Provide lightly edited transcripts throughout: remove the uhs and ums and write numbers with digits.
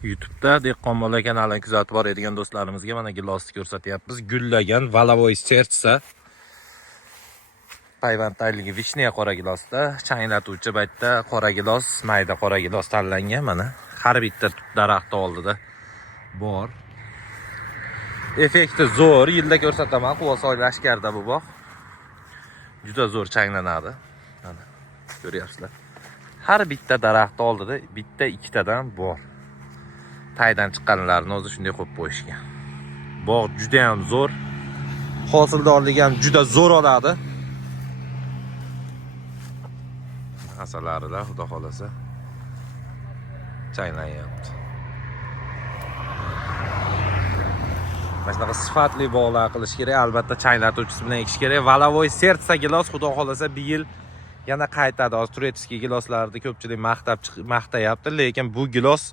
YouTube'da Dehqon bola kanalini kuzatib boradigan do'stlarimizga mana gilosni ko'rsatyapmiz. Gullagan Valavoy sertsa payvandayligi vishniya qora gilosda, changlatuvchi baytda qora gilos, mayda qora gilos tanlangan. Mana har bitta daraxt oldida bor. Effekti zo'r, yilda ko'rsataman. Quvasoy lashkarda bu bog'. Juda zo'r changlanadi. Mana ko'ryapsizlar. Har bitta daraxt oldida bitta ikkitadan bor. Taydan chiqqanlarni o'zi shunday qo'yib qo'yishgan. Bog' juda ham zo'r. Hosildorligi ham juda zo'r oladi. Asalarida xudo xolasa changlanyapti. Mana shunaqa sifatli bog'lar qilish kerak. Albatta changlatuvchisi bilan ekish kerak. Valavoy sertsa gilos xudo xolasa bir yil yana qaytadi. Turetskiy giloslarni ko'pchilik maqtayapti, lekin bu gilos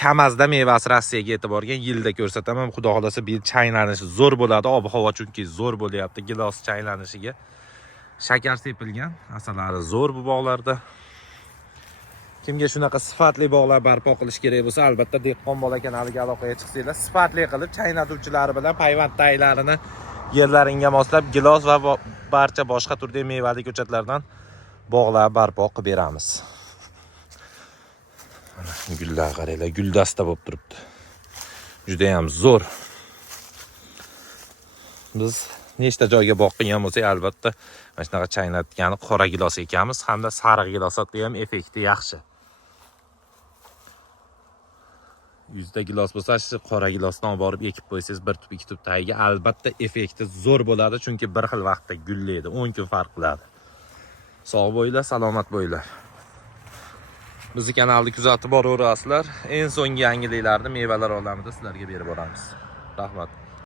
Kamazda mevasi Rossiyaga yetib borgan. Yilda ko'rsataman. Xudo xolasa bir yil changlanishi zo'r bo'ladi. Ob-havo chunki zo'r bo'lyapti gilos changlanishiga. Shakar sepilgan, asalari zo'r bu bog'larda. Kimga shunaqa sifatli bog'lar barpo qilish kerak bo'lsa, albatta Dehqon bola kanaliga aloqaga chiqsanglar, sifatli qilib changlatuvchilari bilan payvanddaylarini yerlaringga moslab gilos va barcha boshqa turdagi mevali ko'chatlardan bog'lar barpo qilib beramiz. Mana gullar qaranglar, guldasta bo'lib turibdi. Juda ham zo'r. Biz nechta joyga boqqan bo'lsak, albatta mana shunaqa changlatgani qora gilos ekamiz hamda sariq gilosatda ham effekti yaxshi. 100 ta gilos bo'lsa, shu qora gilosdan olib borib ekib qo'ysangiz, bir tup, ikki tup tagiga albatta effekti zo'r bo'ladi, chunki bir xil vaqtda gullaydi, 10 kun farq qiladi. Sog' bo'linglar, salomat bo'linglar. Bizni kanalni kuzatib boraverasizlar. Eng so'nggi yangiliklarni mevalar olamida sizlarga berib boramiz. Rahmat.